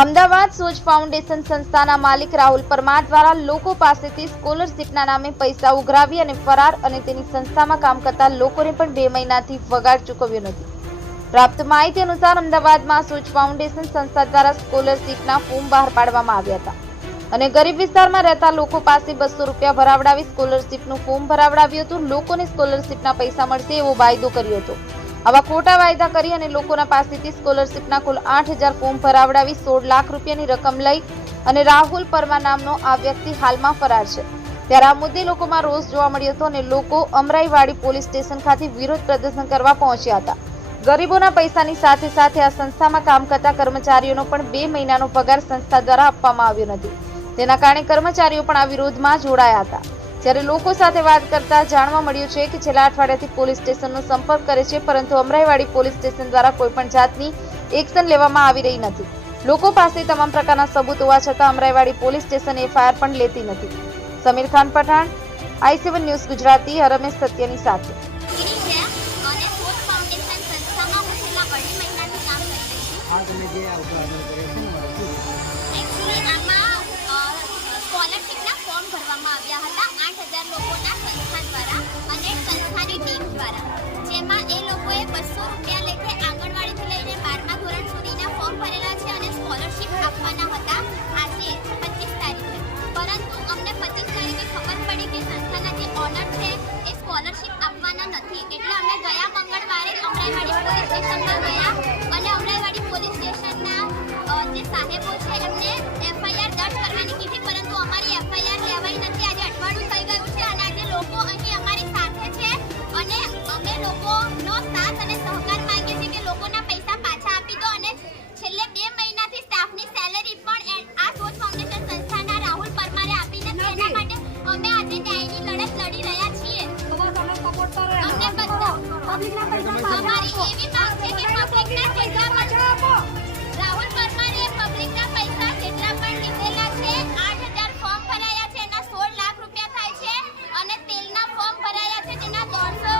Ahmedabad સોજ foundation સંસ્થાના માલિક રાહુલ પરમાર દ્વારા લોકો પાસેથી સ્કોલરશીપના નામે પૈસા ઉઘરાવી અને ફરાર અને તેની સંસ્થામાં કામ કરતા લોકોને પણ બે મહિનાથી વગાડ ચૂકવ્યો નથી. પ્રાપ્ત માહિતી અનુસાર અમદાવાદમાં સોજ ફાઉન્ડેશન સંસ્થા દ્વારા સ્કોલરશીપના ફોર્મ બહાર પાડવામાં આવ્યા હતા અને ગરીબ વિસ્તારમાં રહેતા લોકો પાસે બસો રૂપિયા ભરાવડાવી સ્કોલરશીપનું ફોર્મ ભરાવડાવ્યું હતું. લોકોને સ્કોલરશીપના પૈસા મળશે એવો વાયદો કર્યો હતો. આવા ખોટા વાયદા કરી અને લોકોના પાસેથી સ્કોલરશીપના કુલ આઠ હજાર ફોર્મ ભરાવડાવી સોળ લાખ રૂપિયાની રકમ લઈ અને રાહુલ પરમાર નામનો આ વ્યક્તિ હાલમાં ફરાર છે. ત્યારે આ મુદ્દે લોકોમાં રોષ જોવા મળ્યો હતો અને લોકો અમરાઈવાડી પોલીસ સ્ટેશન ખાતે વિરોધ પ્રદર્શન કરવા પહોંચ્યા હતા. ગરીબોના પૈસાની સાથે સાથે આ સંસ્થામાં કામ કરતા કર્મચારીઓનો પણ બે મહિનાનો પગાર સંસ્થા દ્વારા આપવામાં આવ્યો નથી. તેના કારણે કર્મચારીઓ પણ આ વિરોધમાં જોડાયા હતા. જ્યારે લોકો સાથે વાત કરતા જાણવા મળ્યું છે કે છેલ્લા અઠવાડિયાથી પોલીસ સ્ટેશનનો સંપર્ક કરે છે, પરંતુ અમરાઈવાડી પોલીસ સ્ટેશન દ્વારા કોઈપણ જાતની એક્શન લેવામાં આવી રહી નથી. લોકો પાસે તમામ પ્રકારના સબૂત હોવા છતાં અમરાઈવાડી પોલીસ સ્ટેશન એફઆઈઆર પણ લેતી નથી. Sameer Khan Pathan, I seven news Gujarati Ramesh સત્યની સાથે. હું, તમે જે આવ્યા હતા આઠ હજાર લોકોના સંસ્થા દ્વારા અને સંસ્થાની ટીમ દ્વારા. જેમાં એ લોકોએ બસો રૂપિયા લેખે આંગણવાડીથી લઈને બારમા ધોરણ સુધીના ફોર્મ ભરેલા છે અને સ્કોલરશીપ આપવાના હતા. આજે પચીસ તારીખે. પરંતુ અમને પચીસ તારીખે ખબર પડી કે સંસ્થાના જે ઓનર છે, એ સ્કોલરશીપ આપવાના નથી. એટલે અમે ગયા મંગળવારે અમરાઈવાડી પોલીસ સ્ટેશનમાં ગયા. અને અમરાઈવાડી પોલીસ સ્ટેશનના જે સાહેબો છે બધા અમારી એવી માંગ છે કે પબ્લિકના રાહુલ પરમારે પૈસા જેટલા પણ લીધેલા છે આઠ હજાર ફોર્મ ભરાયા છે એના સોળ લાખ રૂપિયા થાય છે અને તેલના ફોર્મ ભરાયા છે જેના દોઢસો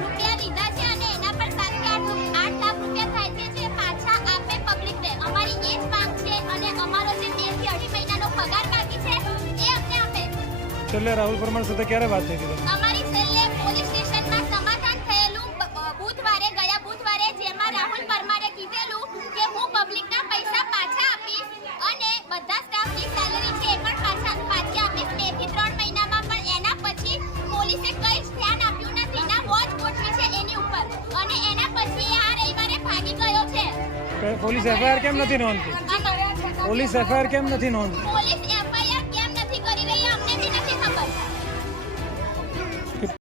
રૂપિયા લીધા છે અને એના પર સાતથી આઠ રૂપ- આઠ લાખ રૂપિયા થાય છે જે પાછા આપે પબ્લિકને. અમારી એ જ માંગ છે અને અમારો જે બેથી અઢી મહિનાનો પગાર બાકી છે એ અમને આપે. રાહુલ પરમાર સાથે ક્યારે વાત થઈ હતી? તમારી? પોલીસ એફઆઈઆર કેમ નથી નોંધતી? પોલીસ એફઆઈઆર કેમ નથી નોંધતી?